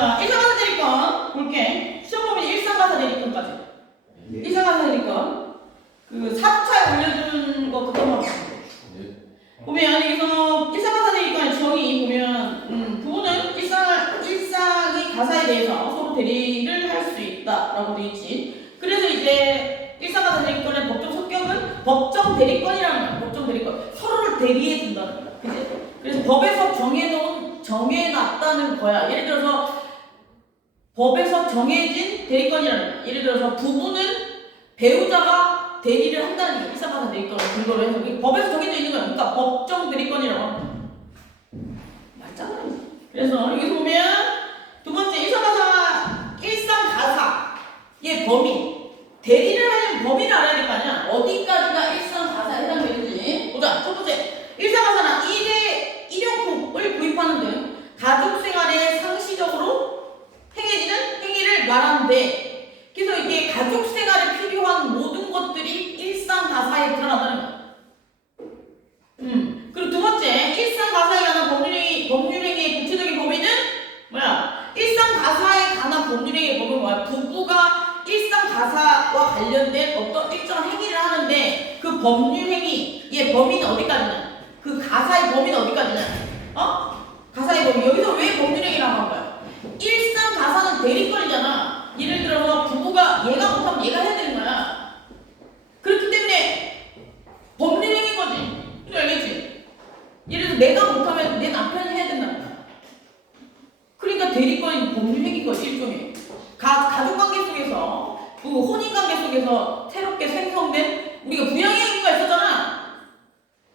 자, 일상가사 대리권 볼게. 시험 보면 일상가사 대리권까지. 일상가사 대리권. 그 사주차에 올려주는 거 그것만 보면 돼. 보면 여기서 일상가사 대리권의 정의 보면 부부는 일상의 가사에 대해서 서로 대리를 할 수 있다라고 되어 있지. 그래서 이제 일상가사 대리권의 법정 성격은 법정 대리권이라는 거야. 법정 대리권. 서로를 대리해 준다는 거야. 그치? 그래서 법에서 정해놨다는 거야. 예를 들어서 법에서 정해진 대리권이라는 거야. 예를 들어서 부부는 배우자가 대리를 한다는 게 일상가사 대리권을 근거로 해서 법에서 정해져 있는 거야. 그러니까 법정 대리권이라고 하는 거야. 맞잖아. 그래서 여기서 보면 두 번째 일상가사의 범위. 대리를 하려면 범위를 알아야 될 거 아니야. 어디까지가 일상가사에 해당되는지 보자. 첫 번째, 일상가사는 일용품을 구입하는 등 가족생활에 상시적으로 행해지는 행위를 말하는데, 그래서 이게 가족생활에 필요한 모든 것들이 일상가사에 들어간다는 거야. 그리고 두 번째, 일상가사에 관한 법률행위의 구체적인 범위는 뭐야? 일상가사에 관한 법률행위의 범위는 뭐야? 부부가 일상가사와 관련된 어떤 일정한 행위를 하는데 그 법률행위의 범위는 어디까지냐? 그 가사의 범위는 어디까지냐? 가사의 범위. 여기서 왜 법률행위라고 한 거야? 일상가사는 대리권이잖아. 예를 들어서 부부가 얘가 못하면 얘가 해야 되는 거야. 그렇기 때문에 법률행위인 거지. 알겠지? 예를 들어서 내가 못하면 내 남편이 해야 된다는 거야. 그러니까 대리권이 법률행위인 거지, 일종의. 가족관계 속에서, 그 혼인관계 속에서 새롭게 생성된 우리가 부양행위가 있었잖아.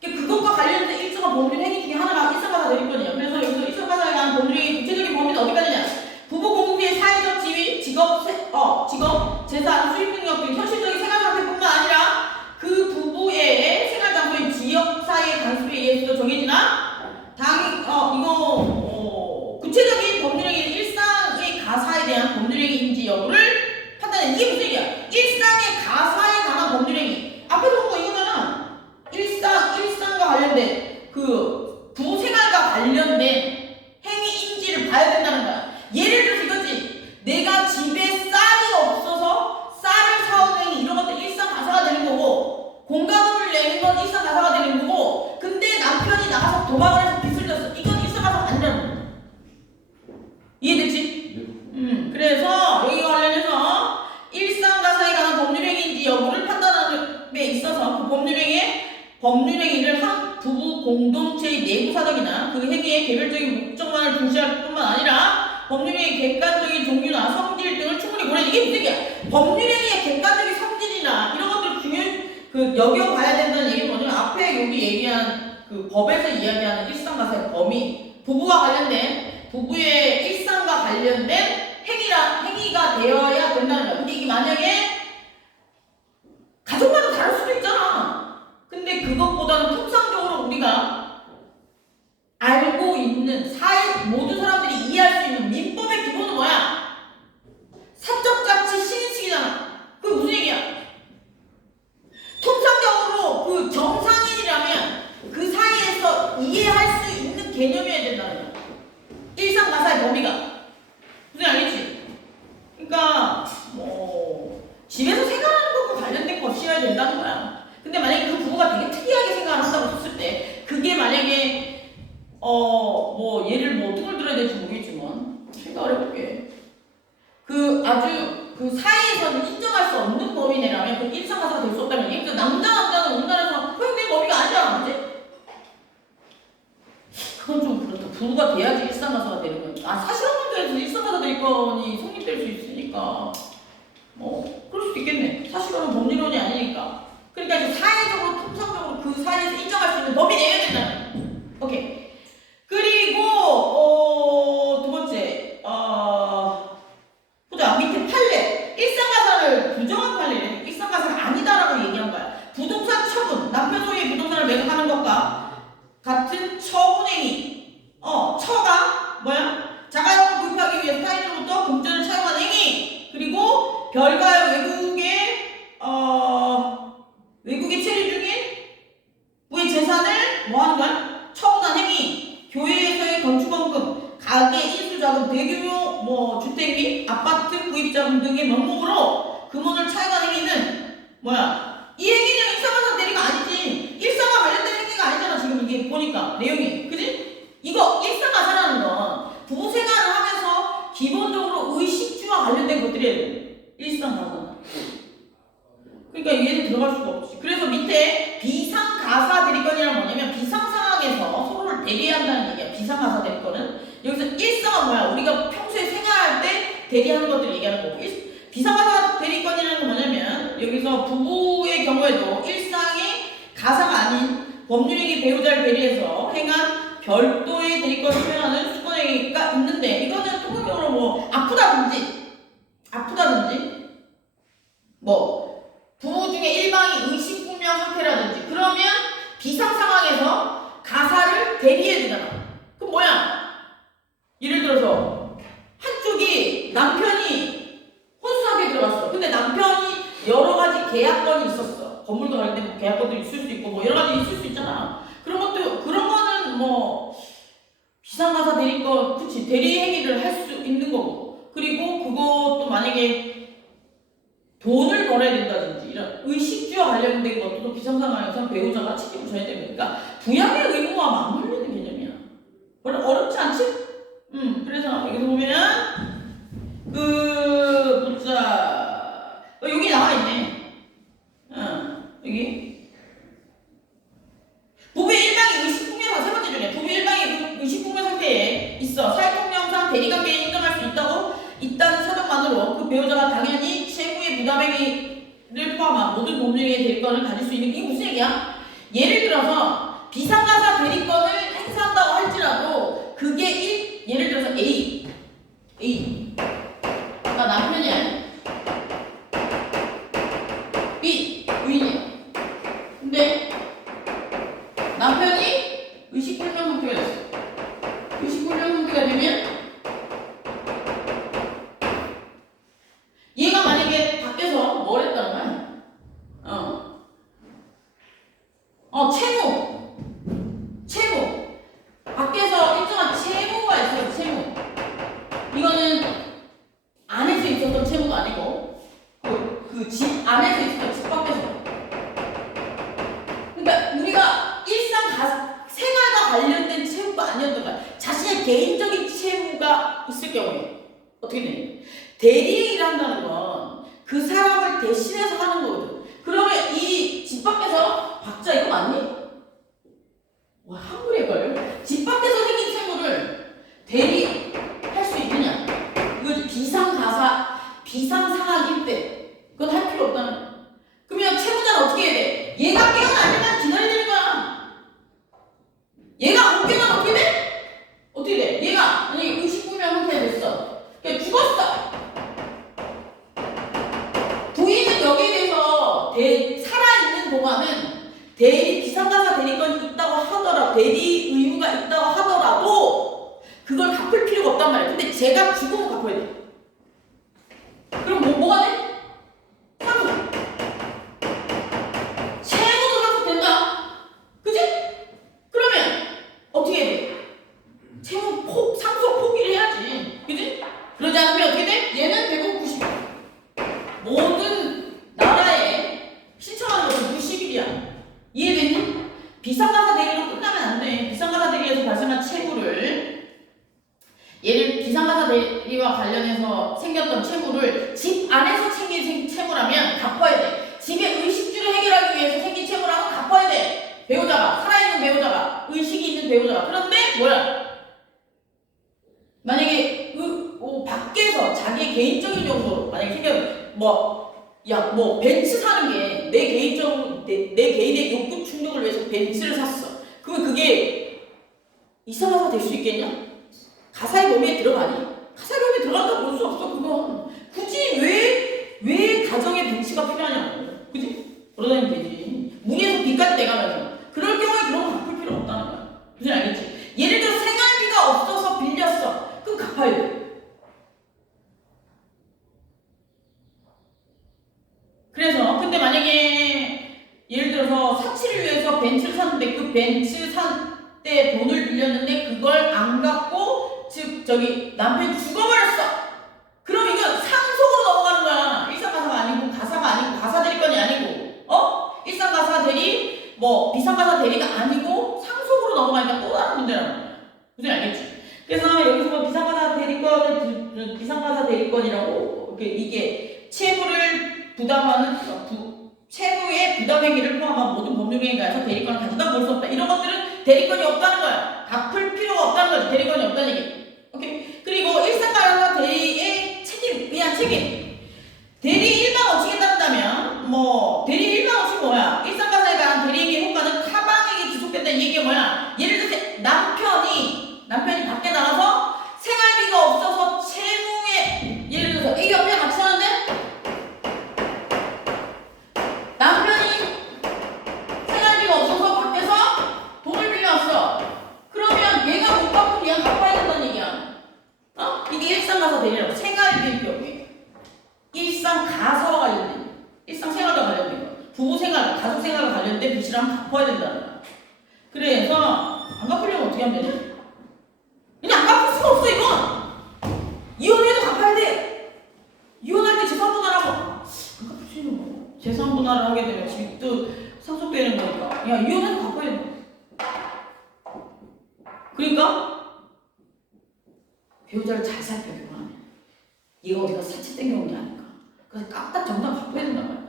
그것과 관련된 일정한 법률행위 중에 하나가 일상가사 대리권이야. 그래서 여기서 일상가사에 관한 법률행위 구체적인 범위는 어디까지냐? 부부 공동체의 사회적 지위, 직업, 재산, 수입 능력 등 현실적인 생활 상태뿐만 아니라 그 부부의 생활 장소인 지역사회의 간섭에 의해서도 정해지나? 구체적인 법률행위는 일상의 가사에 대한 법률행위인지 여부를 판단해. 이게 무슨 얘기야? 일상의 가사에 관한 법률행위. 앞에서 본 거 이거잖아. 일상과 관련된 그 부생활과 관련된 행위인지를 봐야 된다는 거야. 예를 들어서 이거지. 내가 집에 쌀이 없어서 쌀을 사오는 행위, 이런 것도 일상가사가 되는 거고, 공과금을 내는 건 일상가사가 되는 거고, 근데 남편이 나가서 도박을 해서 빚을 졌어. 이건 일상가사가 아니라는 거야. 이해됐지? 그래서 여기 관련해서 일상가사에 관한 법률행위인지 여부를 판단하는 데 있어서 그 법률행위를 한 부부 공동체의 내부 사정이나 그 행위의 개별적인 목적만을 중시할 뿐만 아니라 법률행위의 객관적인 종류나 성질 등을 충분히 고려. 이게 무슨 얘기야? 법률행위의 객관적인 성질이나 이런 것들을 중요히 여겨봐야 된다는 얘기는 뭐냐면, 앞에 여기 얘기한 그 법에서 이야기하는 일상가사의 범위, 부부의 일상과 관련된 행위가 되어야 된다는 거야. 근데 이게 만약에 가족마다 다를 수도 있잖아. 근데 그것보다는 통상적으로 우리가 알고 있는 모든 사람들이 이해할 수 있는 민법의 기본은 뭐야? 사적자치 시인식이잖아. 그게 무슨 얘기야? 통상적으로 그 정상인이라면 그 사이에서 이해할 수 있는 개념이어야 된다는 거야. 일상가사의 범위가. 무슨 알겠지? 그러니까 집에서 생활하는 것과 관련된 것이어야 된다는 거야. 근데 만약에 그 부부가 되게 특이하게 생각을 한다고 했을 때, 그게 만약에 예를 어떤 걸 들어야 될지 모르겠지만 생각을 해볼게. 아주 그 사이에서는 인정할 수 없는 범위 내라면 그 일상가사가 될 수 없다는 얘기. 그러니까 남자는 우리나라에서 허용된 범위가 아니잖아, 그치? 그건 좀 그렇다. 부부가 돼야지 일상가사가 되는 거야. 사실혼관계에서 일상가사 대리권이 성립될 수 있으니까 그럴 수도 있겠네. 사실혼은 법률론이 아니니까. 그러니까 이제 사회적으로, 통상적으로 그 사이에서 인정할 수 있는 범위 내야 된다. 오케이. 그리고 두 번째, 보자. 밑에 판례. 일상가사를 부정한 판례는 일상가사가 아니다라고 얘기한 거야. 부동산 처분, 남편 소유의 부동산을 매각하는 것과 같은 처분행위. 처가 뭐야? 자가용을 구입하기 위해 타인으로부터 금전을 차용한 행위. 그리고 별가의 외국에 체류 중인 부의 재산을 뭐 하는 거야? 처분한 행위. 교회에서의 건축원금, 가게 인수자금, 대규모 뭐 주택이 아파트 구입자금 등의 명목으로 금원을 차익한 행위는 뭐야? 이 행위는 일상가사 대리가 아니지. 일상과 관련된 행위가 아니잖아. 지금 이게 보니까 내용이, 그지? 이거 일상가사라는 건 부부 생활을 하면서 기본적으로 의식주와 관련된 것들이에요. 일상가사. 그러니까 얘는 들어갈 수가 없지. 그래서 밑에 비상가사 대리건이란 뭐냐면 비상상황에서 서로를 대리한다는 얘기야. 비상가사 대리건은 여기서 일상은 뭐야? 우리가 평소에 생활할 때 대리하는 것들을 얘기하는 거고, 비상가사 대리건이라는 건 뭐냐면 여기서 부부의 경우에도 일상의 가사가 아닌 법률행위 배우자를 대리해서 행한 별도의 대리권을 표현하는 수권행위가 있는데, 이거는 통상적으로 뭐 아프다든지 뭐 부부 중에 일방이 의식불명 상태라든지 그러면 비상 상황에서 가사를 대리해 주잖아. 그럼 뭐야? 예를 들어서 한쪽이 남편이 혼수하게 들어갔어. 근데 남편이 여러 가지 계약건이 있었어. 건물도 관련된 뭐 계약건도 있을 수 있고 뭐 여러 가지 있을 수 있잖아. 그런 거는 뭐 비상가사 대리건, 그치, 대리 행위를 할 수 있는 거고. 그리고 그것도 만약에 돈을 벌어야 된다든지 이런 의식주와 관련된 것도 비상상황에서 배우자가 책임을 져야 됩니다. 그러니까 부양의 의무와 맞물리는 개념이야. 어렵지 않지? 그래서 여기서 보면 보자. 여기 나와 있네. 여기 부부 일방이 의식불명, 세 번째 중에 부부 일방이 의식불명 상태에 있어 사회통념상 대리관계에 인정할 수 있다는 사정만으로 그 배우자가 당연히 채무의 부담행위를 포함한 모든 법률의 대리권을 가질 수 있는, 이게 무슨 얘기야? 예를 들어서 비상가사 대리권을 행사한다고 할지라도 그게 예를 들어서 A 나 남편이야. B 부인이야. 근데 남편이 의식불명 상태가 됐어. 의식불명 상태가 되면 얘가 만약에 밖에서 뭘 했다는 거야? 채무. 밖에서 일정한 채무가 있어요, 채무. 이거는 안에서 있었던 채무가 아니고, 그 집 안에서 있었던 집 밖에서. 그러니까 우리가 생활과 관련된 채무가 아니었던 거야. 자신의 개인적인 채무가 있을 경우에 어떻게 되냐? 대리행위를 한다는 건 그 사람을 대신해서 하는 거거든. 그러면 이 집 밖에서 박자 이거 맞니? 와, 한글에 걸. 집 밖에서 생긴 채무를 대리할 수 있느냐? 이거 비상상황일 때 그건 할 필요 없다는 거야. 그러면 채무자는 어떻게 해야 돼? 얘가 깨어날 때까지 기다려야 되는 거야. 얘가 못 깨어나면 어떻게 돼? 어떻게 돼? 얘가 만약에 의식불명 상태가 됐어. 그러니까 죽었어. 부인은 여기에 대해서 살아있는 동안은 비상가사 대리권이 있다고 하더라도, 대리 의무가 있다고 하더라도 그걸 갚을 필요가 없단 말이야. 근데 제가 죽으면 갚아야 돼. 그럼 뭐가 돼? 상속. 채무도 상속된다. 그치? 그러면 어떻게 해야 돼? 상속 포기를 해야지. 그치? 그러지 않으면 어떻게 돼? 얘는 190. 모든 나라에 신청하는 것은 90일이야. 이해됐니? 비상가사 대리로 끝나면 안 돼. 비상가사 대리에서 발생한 채무를, 얘를 비상가사 대리와 관련해서 생겼던 채무를 집 안에서 생긴 채무라면 갚아야 돼. 집의 의식주를 해결하기 위해서 생긴 채무라면 갚아야 돼. 배우자가, 살아있는 배우자가, 의식이 있는 배우자가. 그런데 뭐야? 만약에 밖에서 자기의 개인적인 용도로 만약에 생겨 벤츠 사는 게 내 개인의 욕구 충족을 위해서 벤츠를 샀어. 그러면 그게 이상화가 될 수 있겠냐? 가사의 범위에 들어가니? 가사의 범위에 들어간다고 볼 수 없어. 그건 굳이 왜 가정에 벤츠가 필요하냐고. 그지? 돌아다니면 되지. 무리해서 빚까지 내가면서. 그럴 경우에 그런 거 갚을 필요 없다는 거야. 무슨 알겠지? 예를 들어 생활비가 없어서 빌렸어. 그럼 갚아야 돼. 그래서 근데 만약에 예를 들어서 사치를 위해서 벤츠를 샀는데 그 벤츠 산 때 돈을 빌렸는데 그걸 안 갚고 즉 저기 남편이 죽어버렸어. 그럼 이건 상속으로 넘어가는 거야. 일상가사가 아니고 가사가 아니고 가사 대리권이 아니고 일상가사 대리 뭐 비상가사 대리가 아니고 상속으로 넘어가니까 또 다른 문제라는 거야. 무슨 알겠지? 그래서 여기서 뭐 비상가사 대리권이라고 이게 채무를 부담하는 채무의 부담 행위를 포함한 모든 법률 행위가에서 대리권을 가진다 볼 수 없다. 이런 것들은 대리권이 없다는 거야. 갚을 필요가 없다는 거지. 대리권이 없다는 얘기. 오케이. 그리고 일상가사 대리의 책임. 대리 일방 원칙에 따른다면 대리 일방 원칙이 뭐야? 일상가사에 관한 대리행위 효과는 타방에게 지속된다는 얘기가 뭐야? 예를 들어서 남편이 밖에 나가서 생활비가 없어서 채무에 예를 들어서 애기 옆에 같이 사는데 남편이 생활비가 없어서 밖에서 돈을 빌려왔어. 그러면 얘가 못 갚으면 얘가 갚아야 된다는 얘기야. 이게 일상가사 대리라고. 생활비의 경우에 일상가사와 관련된 일상생활과 관련된 거. 부부생활, 가족생활과 관련된 빚이랑 갚아야 된다는 거야. 그래서 안 갚으려면 어떻게 하면 되지? 그냥 안 갚을 수가 없어 이건. 이혼해도 갚아야 돼. 이혼할 때 재산분할하고 안 갚을 수 있는 거. 재산분할을 하게 되면 집도 상속되는 거니까 야 이혼해도 갚아야 돼. 그러니까 배우자를 잘 살펴 결혼하면 얘가 어디가 사채 땡겨온 게 아닐까. 그래서 깍딱 정당 갚아야 된단 말이야.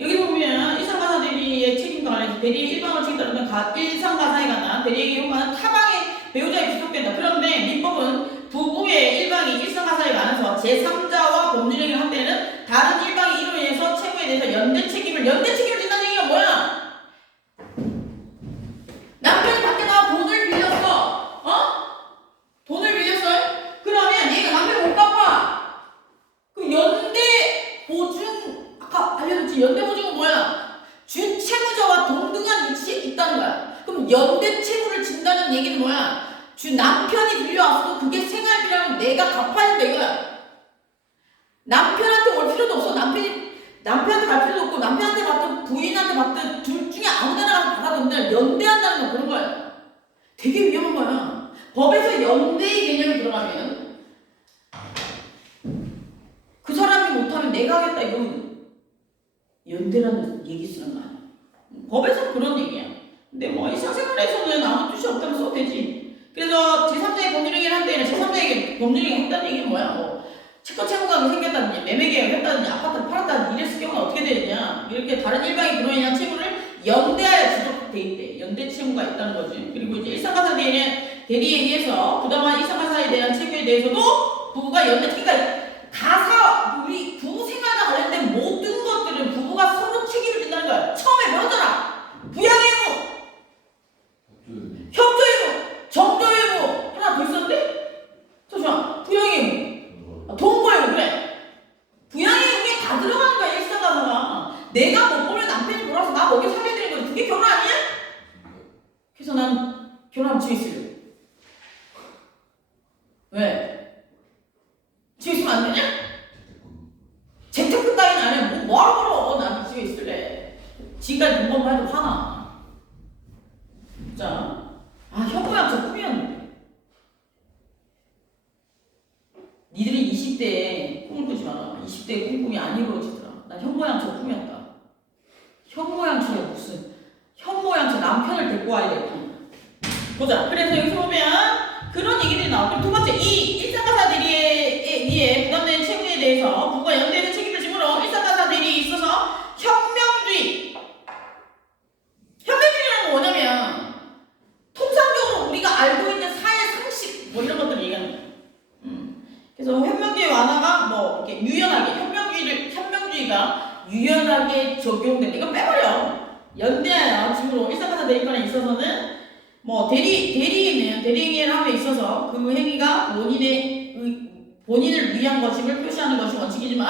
여기 보면 일상가사 대리의 책임과 관련해서 대리의 일방을 책임다는 일상가사에 관한 대리에게 효과는 타방의 배우자에 귀속된다. 그런데 민법은 부부의 일방이 일상가사에 관해서 제3자와 법률행위를 할 때는 다른 일방이 이로 인해서 채무에 대해서 연대 책임을 진다는 얘기가 뭐야? 남편이 밖에 나와 돈을 빌렸어. 돈을 빌렸어요? 그러면 얘가 남편 못 갚아. 그 연대 보증 아까 알려줬지. 연대 보증은 뭐야? 준 채무자와 동등한 위치에 있다는 거야. 그럼 연대 채무를 진다는 얘기는 뭐야? 남편이 빌려왔어도 그게 생활비라면 내가 갚아야 된다 이거야. 남편한테 올 필요도 없어. 남편한테 갈 필요도 없고 남편한테 받든 부인한테 받든 둘 중에 아무데나 가서 받아든다. 연대한다는 건 그런 거야. 되게 위험한 거야. 법에서 연대의 개념이 들어가면 그 사람이 못하면 내가 하겠다 이건 연대라는 얘기 쓰는 거 아니야. 법에서 그런 얘기야. 근데 뭐 일상생활에서는 아무 뜻이 없다면 써도 되지. 그래서 제3자의 법률행위를 한 때에는 제3자에게 법률행위 했다는 얘기는 뭐야? 채권 채무가 생겼다든지 매매 계약을 했다든지 아파트를 팔았다든지 이랬을 경우는 어떻게 되느냐? 이렇게 다른 일방이 그로 인한 채무를 연대하여 지속돼 있대. 연대 채무가 있다는 거지. 그리고 이제 일상가사 대리행위에서 부담한 일상가사에 대한 채무에 대해서도 부부가 연대 그러니까 우리 부부 생활과 관련된 모든 것들은 부부가 서로 책임을 진다는 거야. 처음에 배웠잖아. 부양의 의무, 협조의 의무, 정조의 의무 하나 더 있었는데? 잠시만. 부양의 의무, 동거의 의무. 그래. 부양의 의무에 다 들어가는 거야. 일상가사가. 내가 못 보면 남편이 돌아서 나 먹여 살려야 되는 거지. 그게 결혼 아니야? 그래서 난 결혼하면 집에 있으려고. 왜? 집에 있으면 안 되냐? 재테크 따위는 안 해. 뭐하러 걸어. 난 집에 있을래. 지금까지 본 것만 해도 화나. 진짜. 현모양처 꿈이었는데. 니들이 20대에 꿈을 꾸지 마라. 20대의 꿈이 안 이루어지더라. 난 현모양처 꿈이었다. 현모양처가 무슨. 현모양처 남편을 데리고 와야 될 뿐. 보자. 그래서 여기서 보면 그런 얘기들이 나와. 그럼 두 번째, 이 일상가사 대리에 의해 부담되는 채무에 대해서 부부가 연대해서 책임을 지므로 일상가사 대리에 있어서 현명주의. 현명주의라는 건 뭐냐면 통상적으로 우리가 알고 있는 사회 상식 뭐 이런 것들을 얘기하는 거야. 그래서 현명주의 완화가 뭐 이렇게 유연하게 현명주의가 유연하게 적용된다. 이거 빼버려. 연대하여 지므로 일상가사 대리권에 있어서는 뭐 대리행위를 함에 있어서 그 행위가 본인을 위한 것임을 표시하는 것이 원칙이지만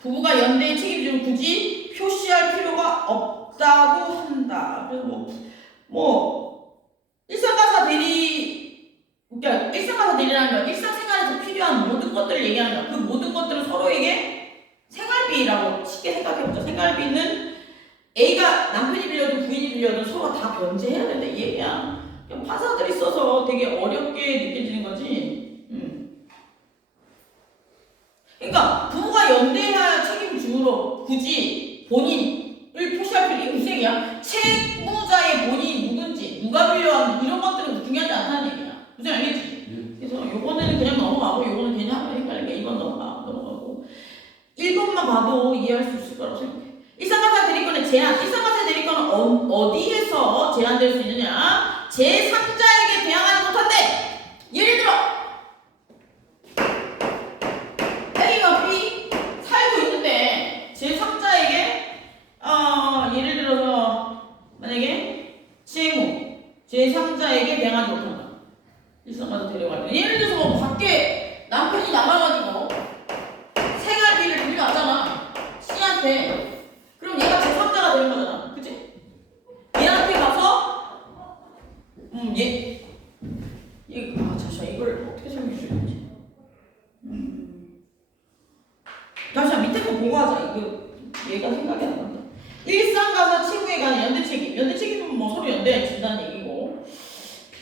부부가 연대의 책임을 굳이 표시할 필요가 없다고 한다. 그래서 일상가사 대리라는 건 일상생활에서 필요한 모든 것들을 얘기하는 거야. 그 모든 것들은 서로에게 생활비라고 쉽게 생각해보자. 생활비는 A가 남편이 빌려든 부인이 빌려든 서로 다 변제해야 된다 이 얘기야. 판사들이 써서 되게 어렵게 느껴지는 거지. 봐도 이해할 수 있을 거라고 생각해. 일상가사 대리권의 제한. 일상가사 대리권은 어디에서 제한될 수 있느냐? 제3자에게 대항하지 못한대. 예를 들어 A와 B 살고 있는데 제3자에게 예를 들어서 만약에 채무 제3자에게 대항하지 못한다. 일상가사 대리권. 예를 들어서 뭐 밖에 남편이 나가가지고 생활비를 빌려왔잖아. C한테. 그럼 얘가 제3자가 되는 거잖아. 그치? 얘한테 가서 잠시만 이걸 어떻게 설명해 줘야 되지? 잠시만 밑에 거 보고 하자. 이거 얘가 생각이 안 난다. 일상가사 채무에 관한 연대책임. 연대책임은 뭐 서로 연대해 준다는 얘기고.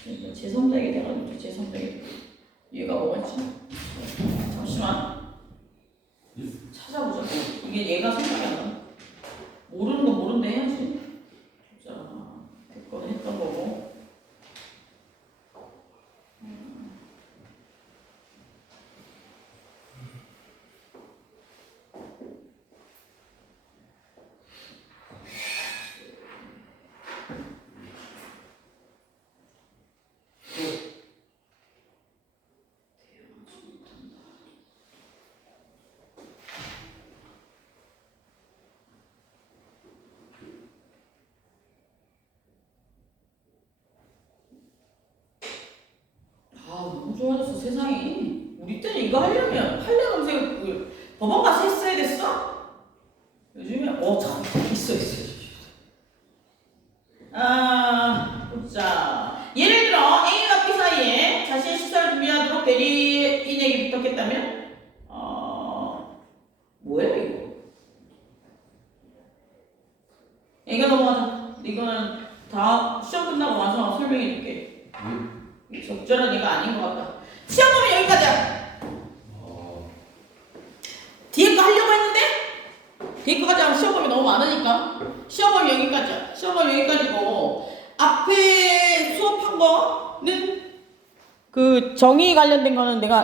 제3자에게 대가지고 제3자에게 얘가 뭐였지? 잠시만 찾아보자. 이게 얘가 생각이 안 나. 모르는 거 모른데 해야지. 자, 그거는 했던 거고. 너무 좋아졌어 세상이. 우리 때는 이거 하려면 판례 검색을 법원 가서 했어야 됐어. 요즘에 참 있어. 자 예를 들어 A와 B 사이에 자신의 시설을 준비하도록 대리인에게 부탁했다면 뭐야 이거? 이거 넘어가자. 이거는 다 시험 끝나고 와서 설명해줄게. 적절한 얘가 아닌 것 같다. 시험 보면 여기까지야. 뒤에 거 하려고 했는데 뒤에 거까지 하면 시험 보면 너무 많으니까 시험 보면 여기까지야. 시험 보면 여기까지고 앞에 수업한 거는 그 정의 관련된 거는 내가